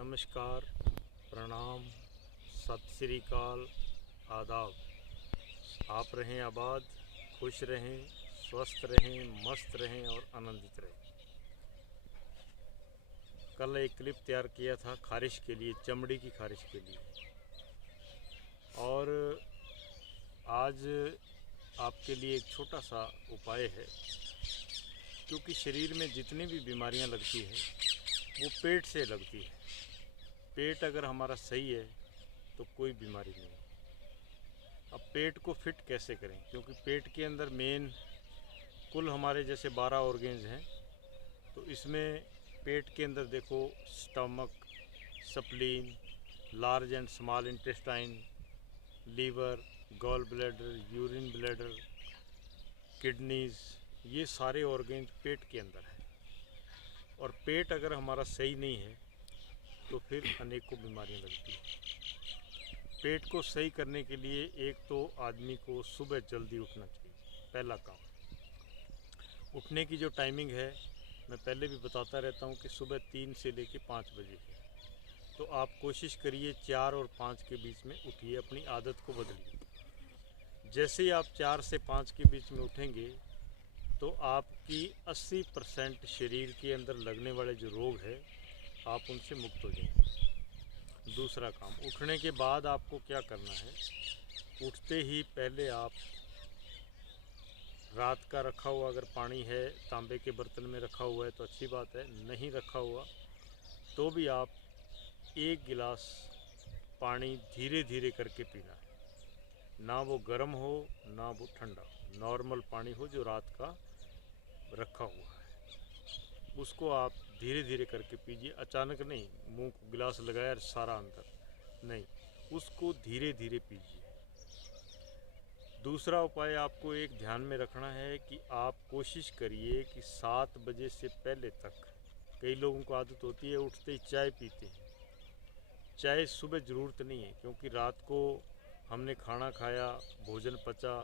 नमस्कार, प्रणाम, सत श्री अकाल, आदाब। आप रहें आबाद, खुश रहें, स्वस्थ रहें, मस्त रहें और आनंदित रहें। कल एक क्लिप तैयार किया था खारिश के लिए, चमड़ी की खारिश के लिए, और आज आपके लिए एक छोटा सा उपाय है। क्योंकि शरीर में जितनी भी बीमारियां लगती हैं वो पेट से लगती है। पेट अगर हमारा सही है तो कोई बीमारी नहीं। अब पेट को फिट कैसे करें? क्योंकि पेट के अंदर मेन कुल हमारे जैसे 12 ऑर्गेन्स हैं। तो इसमें पेट के अंदर देखो, stomach, spleen, large and small intestine, liver, gall bladder, urine bladder, kidneys, ये सारे ऑर्गेन पेट के अंदर हैं। और पेट अगर हमारा सही नहीं है तो फिर अनेकों बीमारियां लगती हैं। पेट को सही करने के लिए एक तो आदमी को सुबह जल्दी उठना चाहिए, पहला काम। उठने की जो टाइमिंग है मैं पहले भी बताता रहता हूँ कि सुबह 3 से लेकर 5 बजे है। तो आप कोशिश करिए 4 और 5 के बीच में उठिए, अपनी आदत को बदलिए। जैसे ही आप 4 से 5 के बीच में उठेंगे तो आपकी 80% शरीर के अंदर लगने वाले जो रोग है आप उनसे मुक्त हो जाएंगे। दूसरा काम, उठने के बाद आपको क्या करना है? उठते ही पहले आप रात का रखा हुआ अगर पानी है, तांबे के बर्तन में रखा हुआ है तो अच्छी बात है, नहीं रखा हुआ तो भी आप 1 गिलास पानी धीरे धीरे करके पीना है। ना वो गर्म हो ना वो ठंडा, नॉर्मल पानी हो जो रात का रखा हुआ है, उसको आप धीरे धीरे करके पीजिए। अचानक नहीं, मुंह को गिलास लगाया सारा अंदर नहीं, उसको धीरे धीरे पीजिए। दूसरा उपाय आपको एक ध्यान में रखना है कि आप कोशिश करिए कि 7 बजे से पहले तक, कई लोगों को आदत होती है उठते ही चाय पीते हैं। चाय सुबह ज़रूरत नहीं है, क्योंकि रात को हमने खाना खाया, भोजन पचा,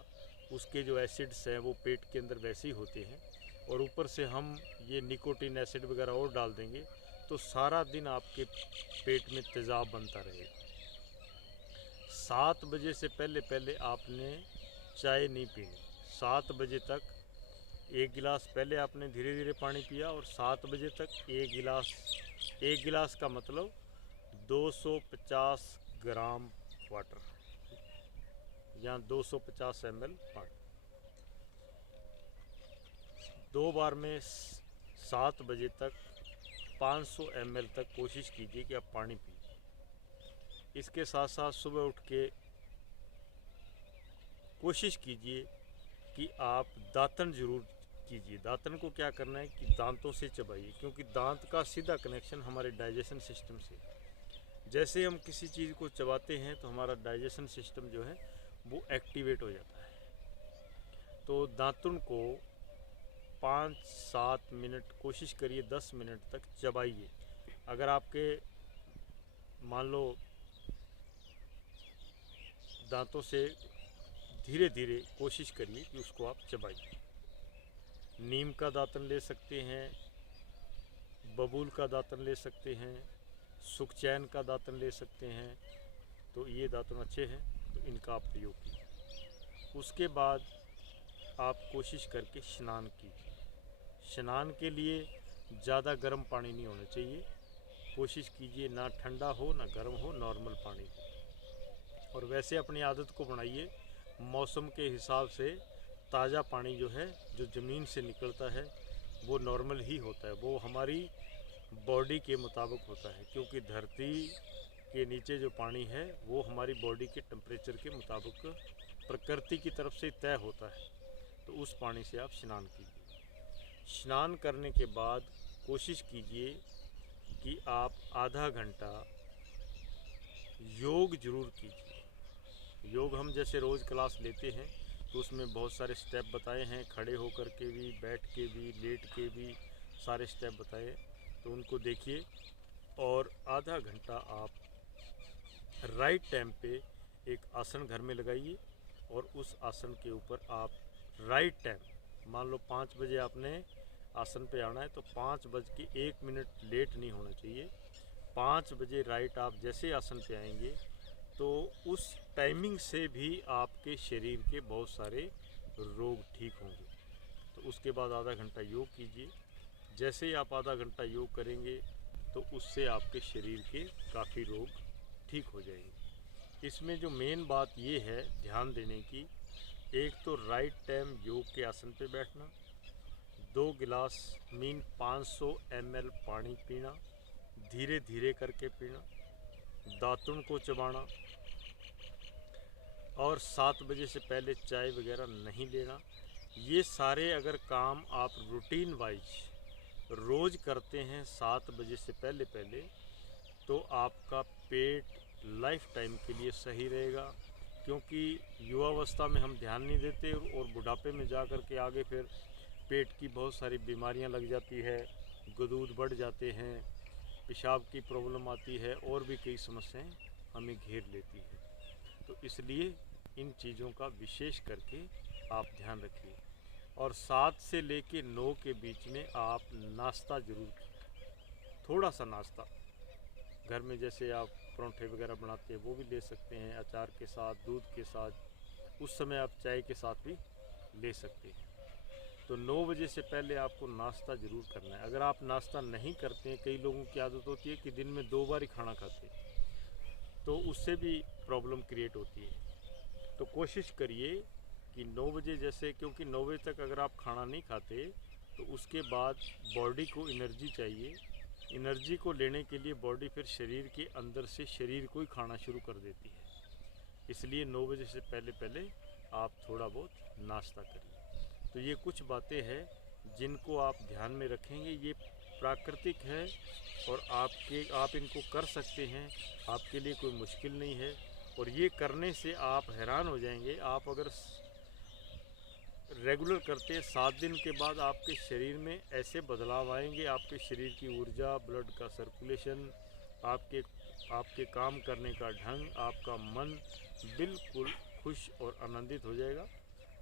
उसके जो एसिड्स हैं वो पेट के अंदर वैसे ही होते हैं, और ऊपर से हम ये निकोटीन एसिड वगैरह और डाल देंगे तो सारा दिन आपके पेट में तेज़ाब बनता रहेगा। 7 बजे से पहले पहले आपने चाय नहीं पीनी। 7 बजे तक 1 गिलास पहले आपने धीरे धीरे पानी पिया, और 7 बजे तक 1 गिलास का मतलब 250 ग्राम वाटर या 250 ml पानी। 2 बार में 7 बजे तक 500 ml तक कोशिश कीजिए कि आप पानी पीजिए। इसके साथ साथ सुबह उठ के कोशिश कीजिए कि आप दातन ज़रूर कीजिए। दातन को क्या करना है कि दांतों से चबाइए, क्योंकि दांत का सीधा कनेक्शन हमारे डाइजेशन सिस्टम से। जैसे हम किसी चीज़ को चबाते हैं तो हमारा डाइजेशन सिस्टम जो है वो एक्टिवेट हो जाता है। तो दातुन को 5-7 मिनट, कोशिश करिए 10 मिनट तक चबाइए। अगर आपके मान लो दांतों से धीरे धीरे कोशिश करिए कि उसको आप चबाइए। नीम का दातन ले सकते हैं, बबूल का दातन ले सकते हैं, सुखचैन का दातन ले सकते हैं। तो ये दातन अच्छे हैं, तो इनका आप प्रयोग कीजिए। उसके बाद आप कोशिश करके स्नान कीजिए। स्नान के लिए ज़्यादा गर्म पानी नहीं होना चाहिए। कोशिश कीजिए ना ठंडा हो ना गर्म हो, नॉर्मल पानी हो। और वैसे अपनी आदत को बनाइए, मौसम के हिसाब से ताज़ा पानी जो है, जो ज़मीन से निकलता है वो नॉर्मल ही होता है, वो हमारी बॉडी के मुताबिक होता है। क्योंकि धरती के नीचे जो पानी है वो हमारी बॉडी के टेम्परेचर के मुताबिक प्रकृति की तरफ से तय होता है। तो उस पानी से आप स्नान कीजिए। स्नान करने के बाद कोशिश कीजिए कि आप आधा घंटा योग ज़रूर कीजिए। योग हम जैसे रोज़ क्लास लेते हैं तो उसमें बहुत सारे स्टेप बताए हैं, खड़े होकर के भी, बैठ के भी, लेट के भी, सारे स्टेप बताए, तो उनको देखिए। और आधा घंटा आप राइट टाइम पे एक आसन घर में लगाइए, और उस आसन के ऊपर आप राइट टाइम, मान लो 5 बजे आपने आसन पे आना है तो 5 बज के 1 मिनट लेट नहीं होना चाहिए। 5 बजे राइट आप जैसे आसन पे आएंगे तो उस टाइमिंग से भी आपके शरीर के बहुत सारे रोग ठीक होंगे। तो उसके बाद आधा घंटा योग कीजिए। जैसे ही आप आधा घंटा योग करेंगे तो उससे आपके शरीर के काफ़ी रोग ठीक हो जाएंगे। इसमें जो मेन बात ये है ध्यान देने की, एक तो राइट टाइम योग के आसन पे बैठना, 2 गिलास मीन 500 ml पानी पीना, धीरे धीरे करके पीना, दातुन को चबाना और 7 बजे से पहले चाय वगैरह नहीं लेना। ये सारे अगर काम आप रूटीन वाइज रोज़ करते हैं 7 बजे से पहले पहले, तो आपका पेट लाइफ टाइम के लिए सही रहेगा। क्योंकि युवावस्था में हम ध्यान नहीं देते और बुढ़ापे में जा कर के आगे फिर पेट की बहुत सारी बीमारियां लग जाती है, गदूद बढ़ जाते हैं, पेशाब की प्रॉब्लम आती है और भी कई समस्याएं हमें घेर लेती है। तो इसलिए इन चीज़ों का विशेष करके आप ध्यान रखिए। और 7 से लेके 9 के बीच में आप नाश्ता ज़रूर, थोड़ा सा नाश्ता घर में जैसे आप परांठे वगैरह बनाते हैं वो भी ले सकते हैं, अचार के साथ, दूध के साथ, उस समय आप चाय के साथ भी ले सकते हैं। तो 9 बजे से पहले आपको नाश्ता ज़रूर करना है। अगर आप नाश्ता नहीं करते हैं, कई लोगों की आदत होती है कि दिन में 2 बार ही खाना खाते हैं, तो उससे भी प्रॉब्लम क्रिएट होती है। तो कोशिश करिए कि 9 बजे जैसे, क्योंकि 9 बजे तक अगर आप खाना नहीं खाते तो उसके बाद बॉडी को एनर्जी चाहिए। एनर्जी को लेने के लिए बॉडी फिर शरीर के अंदर से शरीर को ही खाना शुरू कर देती है। इसलिए 9 बजे से पहले पहले आप थोड़ा बहुत नाश्ता करिए। तो ये कुछ बातें हैं जिनको आप ध्यान में रखेंगे। ये प्राकृतिक है और आप इनको कर सकते हैं, आपके लिए कोई मुश्किल नहीं है। और ये करने से आप हैरान हो जाएंगे। आप अगर रेगुलर करते हैं 7 दिन के बाद आपके शरीर में ऐसे बदलाव आएंगे, आपके शरीर की ऊर्जा, ब्लड का सर्कुलेशन, आपके काम करने का ढंग, आपका मन बिल्कुल खुश और आनंदित हो जाएगा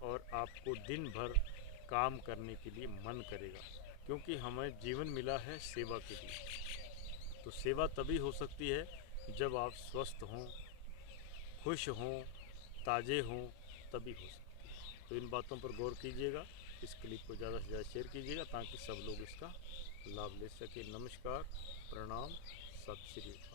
और आपको दिन भर काम करने के लिए मन करेगा। क्योंकि हमें जीवन मिला है सेवा के लिए। तो सेवा तभी हो सकती है जब आप स्वस्थ हों, खुश हों, ताज़े हों, तभी हो सकती है। तो इन बातों पर गौर कीजिएगा। इस क्लिप को ज़्यादा से ज़्यादा शेयर कीजिएगा ताकि सब लोग इसका लाभ ले सकें। नमस्कार, प्रणाम, सत श्री अकाल।